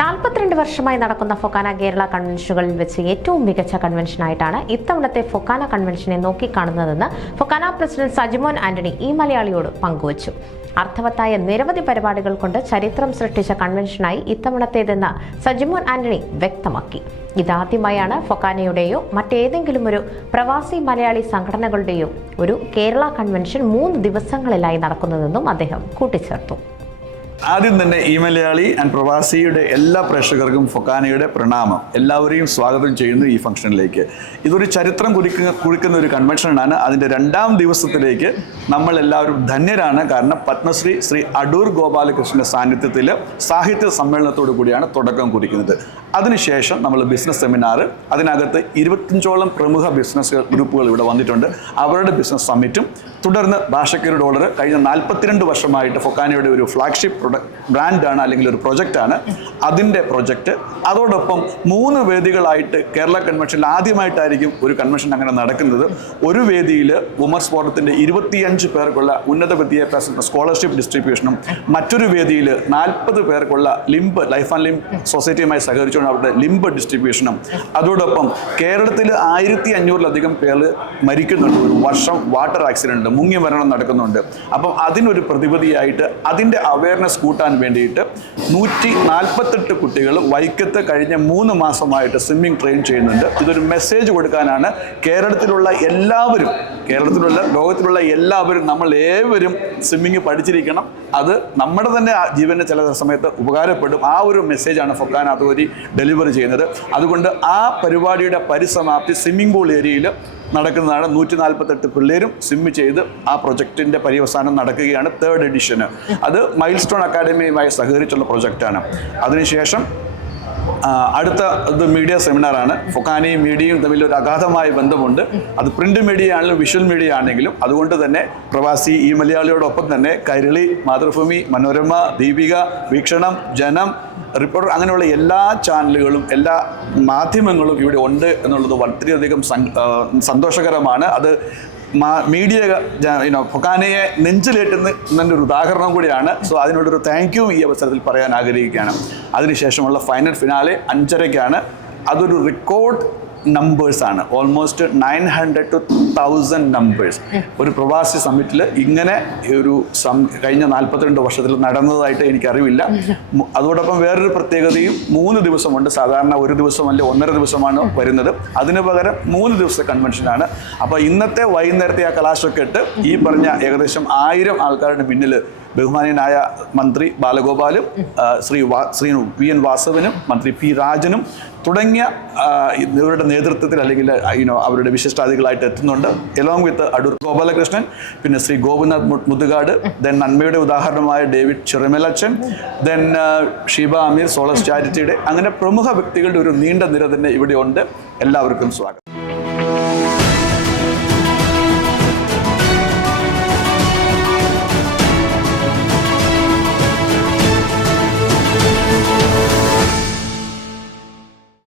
നാൽപ്പത്തിരണ്ട് വർഷമായി നടക്കുന്ന ഫൊക്കാന കേരള കൺവെൻഷനുകളിൽ വെച്ച് ഏറ്റവും മികച്ച കൺവെൻഷനായിട്ടാണ് ഇത്തവണത്തെ ഫൊക്കാന കൺവെൻഷനെ നോക്കിക്കാണുന്നതെന്ന് ഫൊക്കാന പ്രസിഡന്റ് സജിമോൻ ആന്റണി ഈ മലയാളിയോട് പങ്കുവച്ചു. അർത്ഥവത്തായ നിരവധി പരിപാടികൾ കൊണ്ട് ചരിത്രം സൃഷ്ടിച്ച കൺവെൻഷനായി ഇത്തവണത്തേതെന്ന് സജിമോൻ ആന്റണി വ്യക്തമാക്കി. ഇതാദ്യമായാണ് ഫൊക്കാനയുടെയോ മറ്റേതെങ്കിലും ഒരു പ്രവാസി മലയാളി സംഘടനകളുടെയോ ഒരു കേരള കൺവെൻഷൻ മൂന്ന് ദിവസങ്ങളിലായി നടക്കുന്നതെന്നും അദ്ദേഹം കൂട്ടിച്ചേർത്തു. ആദ്യം തന്നെ ഈ മലയാളി ആൻഡ് പ്രവാസിയുടെ എല്ലാ പ്രേക്ഷകർക്കും ഫൊക്കാനയുടെ പ്രണാമം. എല്ലാവരെയും സ്വാഗതം ചെയ്യുന്നു ഈ ഫംഗ്ഷനിലേക്ക്. ഇതൊരു ചരിത്രം കുറിക്കുന്ന കുറിക്കുന്ന ഒരു കൺവെൻഷനാണ്. അതിന്റെ രണ്ടാം ദിവസത്തിലേക്ക് നമ്മൾ എല്ലാവരും ധന്യരാണ്. കാരണം പത്മശ്രീ ശ്രീ അടൂർ ഗോപാലകൃഷ്ണന്റെ സാന്നിധ്യത്തിൽ സാഹിത്യ സമ്മേളനത്തോടു കൂടിയാണ് തുടക്കം കുറിക്കുന്നത്. അതിനുശേഷം നമ്മൾ ബിസിനസ് സെമിനാർ അതിനകത്ത് ഇരുപത്തഞ്ചോളം പ്രമുഖ ബിസിനസ് ഗ്രൂപ്പുകൾ ഇവിടെ വന്നിട്ടുണ്ട്. അവരുടെ ബിസിനസ് സമ്മിറ്റും തുടർന്ന് ഭാഷയ്ക്കൊരു ഡോളർ കഴിഞ്ഞ നാൽപ്പത്തിരണ്ട് വർഷമായിട്ട് ഫൊക്കാനയുടെ ഒരു ഫ്ലാഗ്ഷിപ്പ് പ്രൊഡക്റ്റ് ബ്രാൻഡാണ് അല്ലെങ്കിൽ ഒരു പ്രൊജക്റ്റാണ് അതിന്റെ പ്രൊജക്റ്റ് അതോടൊപ്പം മൂന്ന് വേദികളായിട്ട് കേരള കൺവെൻഷനിൽ ആദ്യമായിട്ടായിരിക്കും ഒരു കൺവെൻഷൻ അങ്ങനെ നടക്കുന്നത്. ഒരു വേദിയിൽ വുമൻസ് ഫോറത്തിന്റെ ഇരുപത്തിയഞ്ച് പേർക്കുള്ള ഉന്നത വിദ്യാഭ്യാസ സ്കോളർഷിപ്പ് ഡിസ്ട്രിബ്യൂഷനും മറ്റൊരു വേദിയിൽ നാൽപ്പത് പേർക്കുള്ള ലിംബ് ലൈഫ് ആൻഡ് ലിംബ് സൊസൈറ്റിയുമായി സഹകരിച്ചുകൊണ്ട് അവരുടെ ലിംബ് ഡിസ്ട്രിബ്യൂഷനും അതോടൊപ്പം കേരളത്തിൽ ആയിരത്തി അഞ്ഞൂറിലധികം പേർ മരിക്കുന്നുണ്ട്. ഒരു വർഷം വാട്ടർ ആക്സിഡന്റ് മുങ്ങി മരണം നടക്കുന്നുണ്ട്. അപ്പം അതിനൊരു പ്രതിവിധിയായിട്ട് അതിന്റെ അവയർനെസ് കൂട്ടാൻ വേണ്ടിയിട്ട് നൂറ്റി നാൽപ്പത്തെട്ട് കുട്ടികൾ വൈക്കത്ത് കഴിഞ്ഞ മൂന്ന് മാസമായിട്ട് സ്വിമ്മിംഗ് ട്രെയിൻ ചെയ്യുന്നുണ്ട്. ഇതൊരു മെസ്സേജ് കൊടുക്കാനാണ് കേരളത്തിലുള്ള എല്ലാവരും കേരളത്തിലുള്ള ലോകത്തിലുള്ള എല്ലാവരും നമ്മൾ ഏവരും സ്വിമ്മിങ് പഠിച്ചിരിക്കണം. അത് നമ്മുടെ തന്നെ ജീവന് ചില സമയത്ത് ഉപകാരപ്പെടും. ആ ഒരു മെസ്സേജാണ് ഫൊക്കാൻ അതുവരി ഡെലിവറി ചെയ്യുന്നത്. അതുകൊണ്ട് ആ പരിപാടിയുടെ പരിസമാപ്തി സ്വിമ്മിംഗ് പൂൾ ഏരിയയിൽ നടക്കുന്നതാണ്. നൂറ്റി നാൽപ്പത്തെട്ട് പിള്ളേരും സ്വിമ്മ് ചെയ്ത് ആ പ്രൊജക്റ്റിന്റെ പര്യവസാനം നടക്കുകയാണ് തേർഡ് എഡിഷന് അത് മൈൽ സ്റ്റോൺ അക്കാഡമിയുമായി സഹകരിച്ചുള്ള പ്രൊജക്റ്റാണ്. അതിനുശേഷം അടുത്ത ഇത് മീഡിയ സെമിനാറാണ്. ഫൊക്കാനയും മീഡിയയും തമ്മിൽ ഒരു അഗാധമായ ബന്ധമുണ്ട്. അത് പ്രിന്റ് മീഡിയ ആണെങ്കിലും വിഷ്വൽ മീഡിയ ആണെങ്കിലും അതുകൊണ്ട് തന്നെ പ്രവാസി ഈ മലയാളിയോടൊപ്പം തന്നെ കൈരളി മാതൃഭൂമി മനോരമ ദീപിക വീക്ഷണം ജനം റിപ്പോർട്ടർ അങ്ങനെയുള്ള എല്ലാ ചാനലുകളും എല്ലാ മാധ്യമങ്ങളും ഇവിടെ ഉണ്ട് എന്നുള്ളത് വളരെയധികം സന്തോഷകരമാണ്. അത് മീഡിയ യുനോ ഫൊക്കാനയെ നെഞ്ചിലേറ്റുന്ന ഒരു ഉദാഹരണം കൂടിയാണ്. സോ അതിനുള്ളൊരു താങ്ക് യു ഈ അവസരത്തിൽ പറയാൻ ആഗ്രഹിക്കുകയാണ്. അതിനുശേഷമുള്ള ഫൈനൽ ഫിനാലെ അഞ്ചരയ്ക്കാണ്. അതൊരു റെക്കോർഡ് നമ്പേഴ്സ് ആണ്. Almost nine hundred two thousand numbers ഒരു പ്രവാസി സമ്മിറ്റിൽ ഇങ്ങനെ ഒരു സം കഴിഞ്ഞ നാൽപ്പത്തിരണ്ട് വർഷത്തിൽ നടന്നതായിട്ട് എനിക്കറിവില്ല. അതോടൊപ്പം വേറൊരു പ്രത്യേകതയും മൂന്ന് ദിവസമുണ്ട്. സാധാരണ ഒരു ദിവസം അല്ലെങ്കിൽ ഒന്നര ദിവസമാണ് വരുന്നത്. അതിന് പകരം മൂന്ന് ദിവസത്തെ കൺവെൻഷനാണ് അപ്പോൾ ഇന്നത്തെ വൈകുന്നേരത്തെ ആ കലാശക്കെട്ട് ഈ പറഞ്ഞ ഏകദേശം ആയിരം ആൾക്കാരുടെ മുന്നിൽ ബഹുമാനീയനായ മന്ത്രി ബാലഗോപാലും ശ്രീ വാ ശ്രീ വി എൻ വാസവനും മന്ത്രി പി രാജനും തുടങ്ങിയ ഇവരുടെ നേതൃത്വത്തിൽ അല്ലെങ്കിൽ യുനോ അവരുടെ വിശിഷ്ടാതികളായിട്ട് എത്തുന്നുണ്ട്. എലോങ് വിത്ത് അടൂർ ഗോപാലകൃഷ്ണൻ പിന്നെ ശ്രീ ഗോപിനാഥ് മുതുകാട് ദെൻ നന്മയുടെ ഉദാഹരണമായ ഡേവിഡ് ചിറമലച്ചൻ ദെൻ ഷീബ അമീർ സോളസ് ചാരിറ്റിയുടെ അങ്ങനെ പ്രമുഖ വ്യക്തികളുടെ ഒരു നീണ്ട നിര തന്നെ ഇവിടെ ഉണ്ട്. എല്ലാവർക്കും സ്വാഗതം.